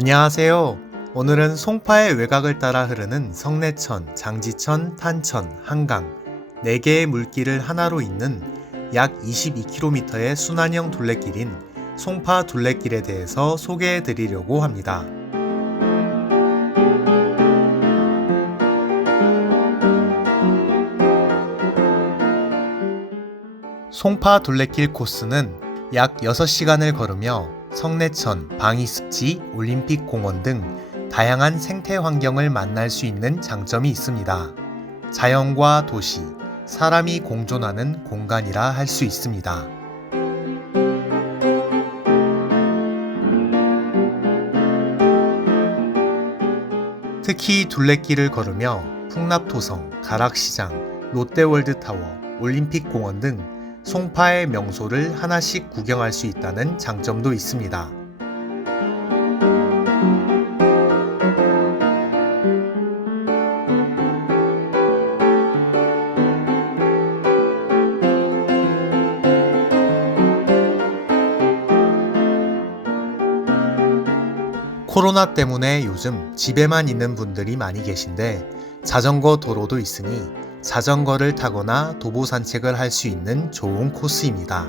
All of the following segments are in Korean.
안녕하세요. 오늘은 송파의 외곽을 따라 흐르는 성내천, 장지천, 탄천, 한강 4개의 물길을 하나로 잇는 약 22km의 순환형 둘레길인 송파 둘레길에 대해서 소개해 드리려고 합니다. 송파 둘레길 코스는 약 6시간을 걸으며 성내천, 방이습지, 올림픽 공원 등 다양한 생태 환경을 만날 수 있는 장점이 있습니다. 자연과 도시, 사람이 공존하는 공간이라 할 수 있습니다. 특히 둘레길을 걸으며 풍납토성, 가락시장, 롯데월드타워, 올림픽공원 등 송파의 명소를 하나씩 구경할 수 있다는 장점도 있습니다. 코로나 때문에 요즘 집에만 있는 분들이 많이 계신데 자전거 도로도 있으니 자전거를 타거나 도보 산책을 할 수 있는 좋은 코스입니다.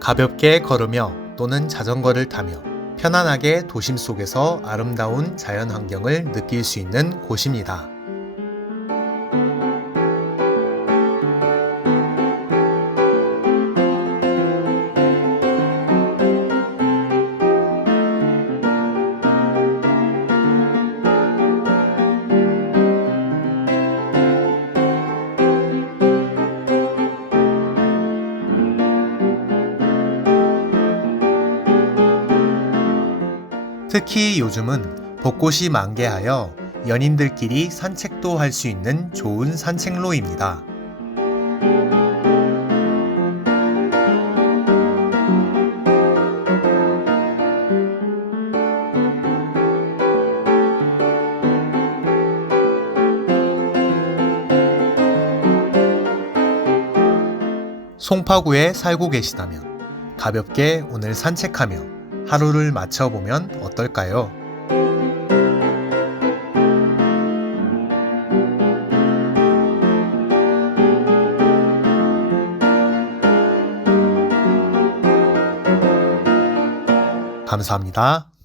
가볍게 걸으며 또는 자전거를 타며 편안하게 도심 속에서 아름다운 자연 환경을 느낄 수 있는 곳입니다. 특히 요즘은 벚꽃이 만개하여 연인들끼리 산책도 할 수 있는 좋은 산책로입니다. 송파구에 살고 계시다면 가볍게 오늘 산책하며 하루를 맞춰보면 어떨까요? 감사합니다.